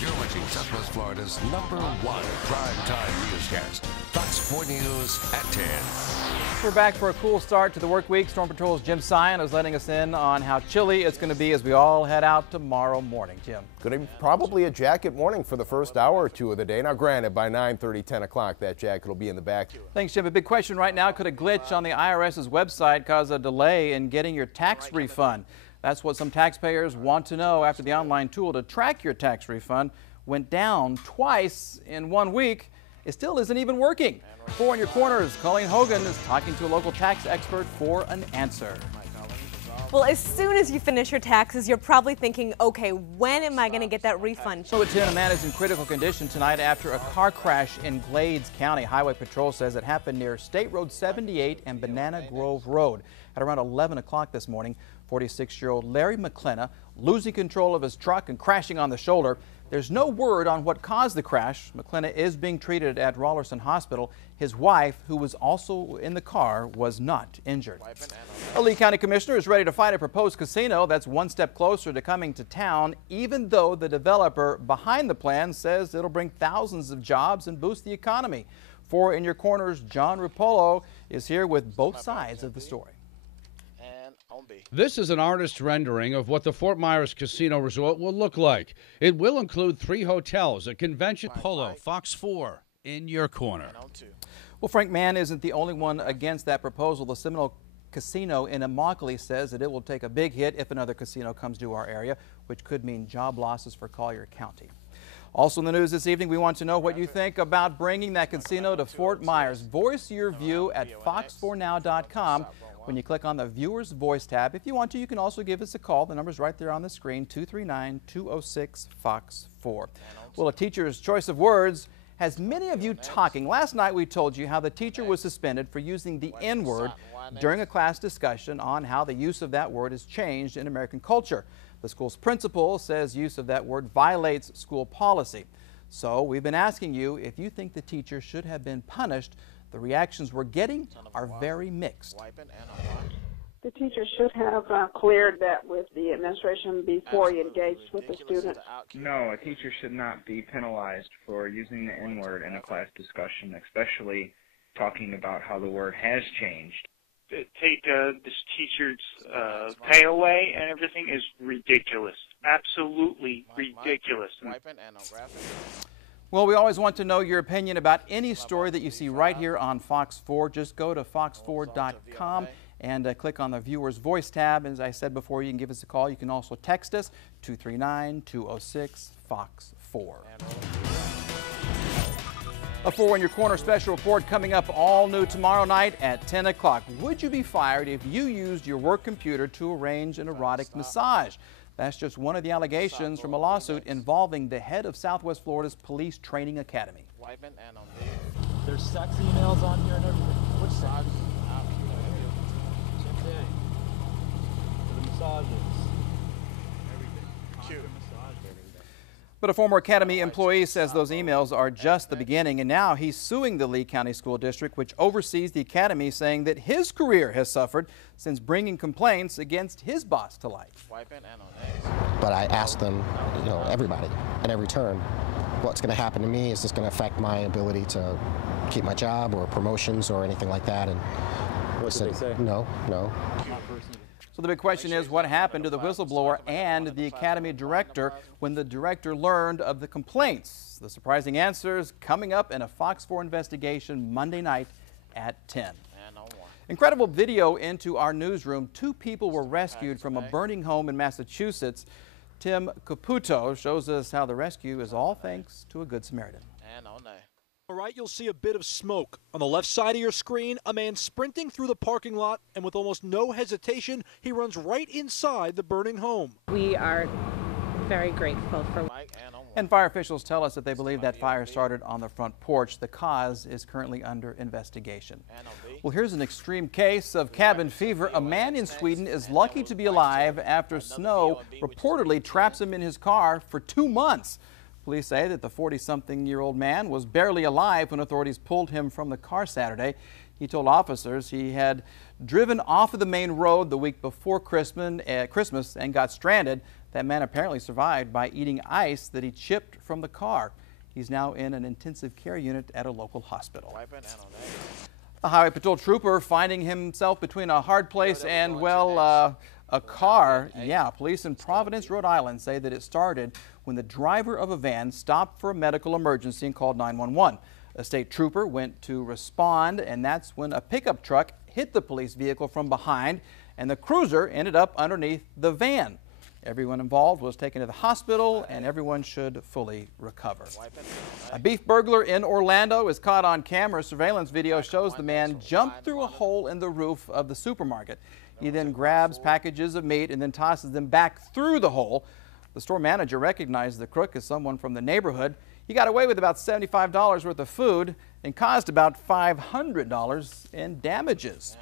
You're watching Southwest Florida's #1 primetime newscast, Fox 4 News at 10. We're back for a cool start to the work week. Storm Patrol's Jim Sion is letting us in on how chilly it's going to be as we all head out tomorrow morning. Jim. Going to be probably a jacket morning for the first hour or two of the day. Now, granted, by 9:30, 10 o'clock, that jacket will be in the back. Thanks, Jim. A big question right now, could a glitch on the IRS's website cause a delay in getting your tax refund? That's what some taxpayers want to know after the online tool to track your tax refund went down twice in 1 week. It still isn't even working. 4 in your corners, Colleen Hogan is talking to a local tax expert for an answer. Well, as soon as you finish your taxes, you're probably thinking, okay, when am I going to get that refund? So at 10, a man is in critical condition tonight after a car crash in Glades County. Highway Patrol says it happened near State Road 78 and Banana Grove Road. At around 11 o'clock this morning, 46-year-old Larry McClenna losing control of his truck and crashing on the shoulder. There's no word on what caused the crash. McClenna is being treated at Rollerson Hospital. His wife, who was also in the car, was not injured. A Lee County commissioner is ready to fight a proposed casino that's one step closer to coming to town, even though the developer behind the plan says it'll bring thousands of jobs and boost the economy. 4 in your corners, John Rupolo is here with both sides of the story. This is an artist's rendering of what the Fort Myers Casino Resort will look like. It will include 3 hotels, a convention. Polo, Fox 4, in your corner. Well, Frank Mann isn't the only one against that proposal. The Seminole Casino in Immokalee says that it will take a big hit if another casino comes to our area, which could mean job losses for Collier County. Also in the news this evening, we want to know what you think about bringing that casino to Fort Myers. Voice your view at fox4now.com. When you click on the Viewer's Voice tab, if you want to, you can also give us a call. The number's right there on the screen, 239-206-FOX4. Well, a teacher's choice of words has many of you talking. Last night we told you how the teacher was suspended for using the N-word during a class discussion on how the use of that word has changed in American culture. The school's principal says use of that word violates school policy. So we've been asking you if you think the teacher should have been punished. The reactions we're getting are very mixed. The teacher should have cleared that with the administration before he engaged with the student. No, a teacher should not be penalized for using the N-word in a class discussion, especially talking about how the word has changed. To take this teacher's pay away and everything is ridiculous. Absolutely ridiculous. Well, we always want to know your opinion about any story that you see right here on Fox 4. Just go to fox4.com and click on the Viewer's Voice tab. As I said before, you can give us a call. You can also text us, 239-206-FOX4. A 4 in your corner special report coming up all new tomorrow night at 10 o'clock. Would you be fired if you used your work computer to arrange an erotic massage? That's just one of the allegations from a lawsuit involving the head of Southwest Florida's Police Training Academy. There's sex emails on here and everything. Which sex? Same thing. The massages. Everything. Cute. But a former Academy employee says those emails are just the beginning, and now he's suing the Lee County School District, which oversees the Academy, saying that his career has suffered since bringing complaints against his boss to light. But I asked them, everybody, at every turn, what's going to happen to me? Is this going to affect my ability to keep my job or promotions or anything like that? And what did they say? No. So the big question is, what happened to the whistleblower and the Academy director when the director learned of the complaints? The surprising answers coming up in a Fox 4 investigation Monday night at 10. Incredible video into our newsroom. 2 people were rescued from a burning home in Massachusetts. Tim Caputo shows us how the rescue is all thanks to a Good Samaritan. All right, you'll see a bit of smoke. On the left side of your screen, a man sprinting through the parking lot, and with almost no hesitation, he runs right inside the burning home. We are very grateful for. And fire officials tell us that they believe that fire started on the front porch. The cause is currently under investigation. Well, here's an extreme case of cabin fever. A man in Sweden is lucky to be alive after snow reportedly traps him in his car for 2 months. Police say that the 40-something-year-old man was barely alive when authorities pulled him from the car Saturday. He told officers he had driven off of the main road the week before Christmas and got stranded. That man apparently survived by eating ice that he chipped from the car. He's now in an intensive care unit at a local hospital. A highway patrol trooper finding himself between a hard place and, well, a car. Yeah, police in Providence, Rhode Island say that it started when the driver of a van stopped for a medical emergency and called 911. A state trooper went to respond, and that's when a pickup truck hit the police vehicle from behind, and the cruiser ended up underneath the van. Everyone involved was taken to the hospital, and everyone should fully recover. A beef burglar in Orlando is caught on camera. Surveillance video shows the man jump through a hole in the roof of the supermarket. He then grabs packages of meat and then tosses them back through the hole. The store manager recognized the crook as someone from the neighborhood. He got away with about $75 worth of food and caused about $500 in damages.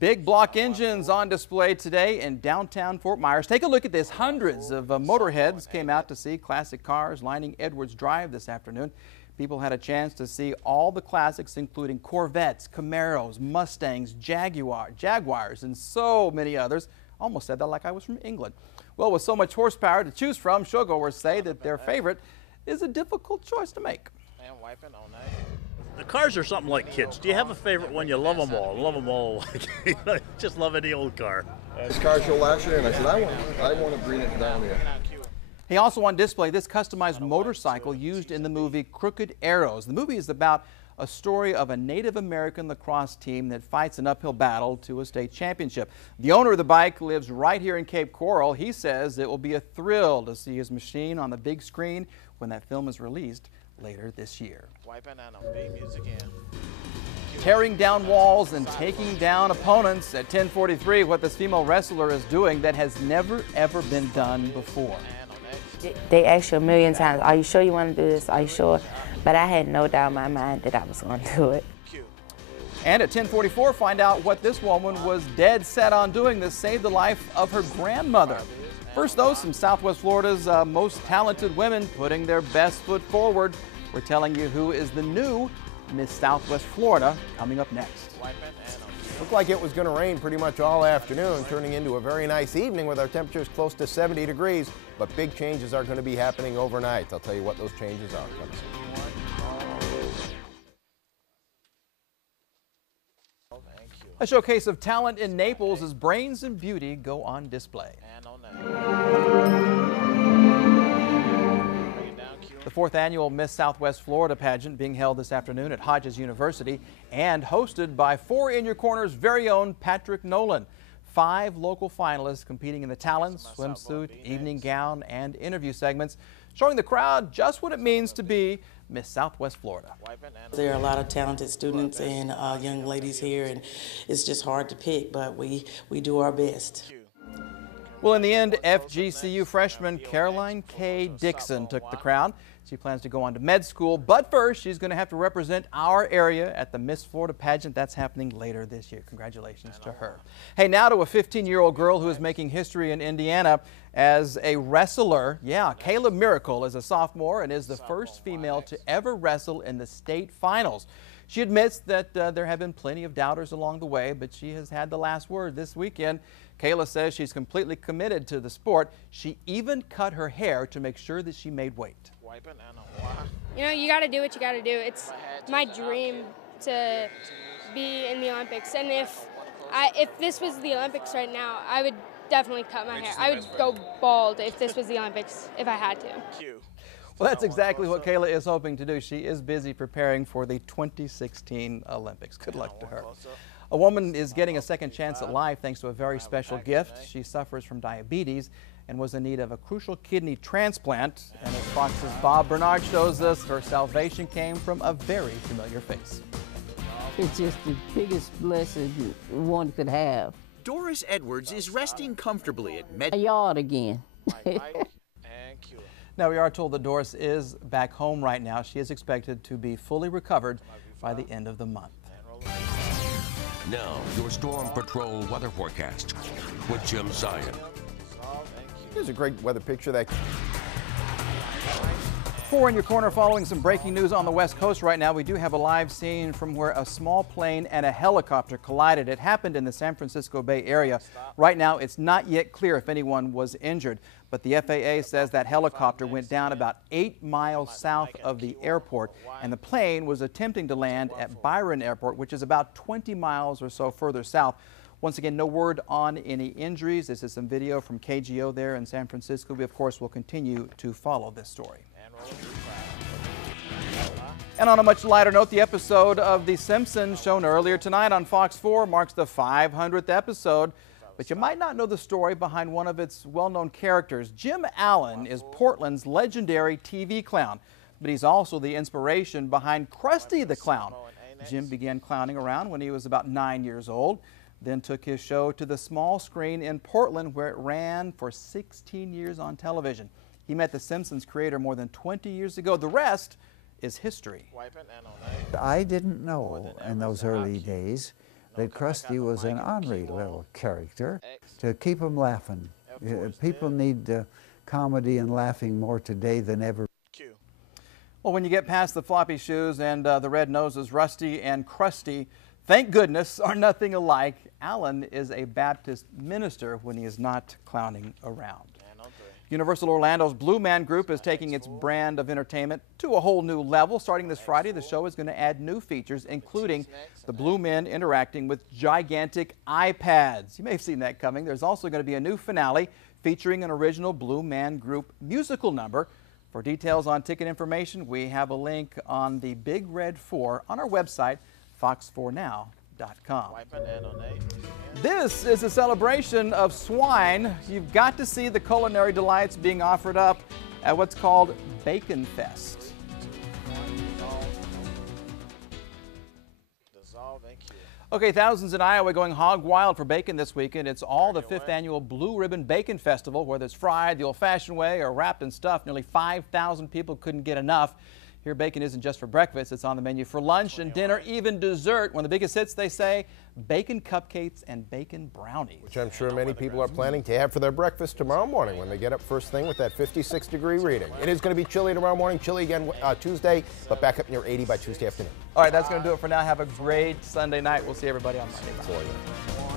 Big block engines on display today in downtown Fort Myers. Take a look at this. Hundreds of motorheads came out to see classic cars lining Edwards Drive this afternoon. People had a chance to see all the classics, including Corvettes, Camaros, Mustangs, Jaguars, and so many others. Almost said that like I was from England. Well, with so much horsepower to choose from, showgoers say that their favorite is a difficult choice to make. The cars are something like kids. Do you have a favorite one? You love them all. Love them all. Just love any old car. This car showed last year, and I said, I want to bring it down here. He also on display this customized motorcycle used in the movie Crooked Arrows. The movie is about a story of a Native American lacrosse team that fights an uphill battle to a state championship. The owner of the bike lives right here in Cape Coral. He says it will be a thrill to see his machine on the big screen when that film is released later this year. Tearing down walls and taking down opponents at 10:43, what this female wrestler is doing that has never ever been done before. They asked you a million times, are you sure you want to do this? Are you sure? But I had no doubt in my mind that I was going to do it. And at 10:44, find out what this woman was dead set on doing to save the life of her grandmother. First, though, some Southwest Florida's most talented women putting their best foot forward. We're telling you who is the new Miss Southwest Florida coming up next. Looked like it was going to rain pretty much all afternoon, turning into a very nice evening with our temperatures close to 70 degrees. But big changes are going to be happening overnight. I'll tell you what those changes are. A showcase of talent in Naples as brains and beauty go on display. The 4th annual Miss Southwest Florida pageant being held this afternoon at Hodges University and hosted by 4 In Your Corner's very own Patrick Nolan. 5 local finalists competing in the talent, swimsuit, evening gown, and interview segments, showing the crowd just what it means to be Miss Southwest Florida. There are a lot of talented students and young ladies here, and it's just hard to pick, but we do our best. Well, in the end, FGCU freshman Caroline K. Dixon took the crown. She plans to go on to med school, but first she's going to have to represent our area at the Miss Florida pageant. That's happening later this year. Congratulations to her. Hey, now to a 15-year-old girl who is making history in Indiana as a wrestler. Yeah, Kayla Miracle is a sophomore and is the first female to ever wrestle in the state finals. She admits that there have been plenty of doubters along the way, but she has had the last word this weekend. Kayla says she's completely committed to the sport. She even cut her hair to make sure that she made weight. You know, you got to do what you got to do. It's my dream to be in the Olympics. And if this was the Olympics right now, I would definitely cut my hair. I would go bald if this was the Olympics, if I had to. Well, that's exactly what Kayla is hoping to do. She is busy preparing for the 2016 Olympics. Good luck to her. A woman is getting a second chance at life thanks to a very special gift. She suffers from diabetes and was in need of a crucial kidney transplant. And as Fox's Bob Bernard shows us, her salvation came from a very familiar face. It's just the biggest blessing one could have. Doris Edwards is resting comfortably at a yard again. Now, we are told that Doris is back home right now. She is expected to be fully recovered by the end of the month. Now, your Storm Patrol weather forecast with Jim Zion. Here's a great weather picture that 4 in your corner, following some breaking news on the West Coast right now. We do have a live scene from where a small plane and a helicopter collided. It happened in the San Francisco Bay Area. Right now, it's not yet clear if anyone was injured, but the FAA says that helicopter went down about 8 miles south of the airport, and the plane was attempting to land at Byron Airport, which is about 20 miles or so further south. Once again, no word on any injuries. This is some video from KGO there in San Francisco. We, of course, will continue to follow this story. And on a much lighter note, the episode of The Simpsons shown earlier tonight on Fox 4 marks the 500th episode. But you might not know the story behind one of its well-known characters. Jim Allen is Portland's legendary TV clown, but he's also the inspiration behind Krusty the Clown. Jim began clowning around when he was about 9 years old, then took his show to the small screen in Portland, where it ran for 16 years on television. He met The Simpsons creator more than 20 years ago. The rest is history. I didn't know in those early days that Krusty was an ornery little character to keep them laughing. People need comedy and laughing more today than ever. Well, when you get past the floppy shoes and the red noses, Rusty and Krusty, thank goodness, are nothing alike. Allen is a Baptist minister when he is not clowning around. Universal Orlando's Blue Man Group is taking its brand of entertainment to a whole new level. Starting this Friday, the show is going to add new features, including the Blue Men interacting with gigantic iPads. You may have seen that coming. There's also going to be a new finale featuring an original Blue Man Group musical number. For details on ticket information, we have a link on the Big Red 4 on our website, fox4now.com. This is a celebration of swine. You've got to see the culinary delights being offered up at what's called Bacon Fest. Okay, thousands in Iowa going hog wild for bacon this weekend. It's all the 5th annual Blue Ribbon Bacon Festival, whether it's fried the old-fashioned way or wrapped and stuffed. Nearly 5,000 people couldn't get enough. Here, bacon isn't just for breakfast. It's on the menu for lunch and dinner, even dessert. One of the biggest hits, they say, bacon cupcakes and bacon brownies. Which I'm sure many people are planning to have for their breakfast tomorrow morning when they get up first thing with that 56-degree reading. It is going to be chilly tomorrow morning, chilly again Tuesday, but back up near 80 by Tuesday afternoon. All right, that's going to do it for now. Have a great Sunday night. We'll see everybody on Monday. Bye.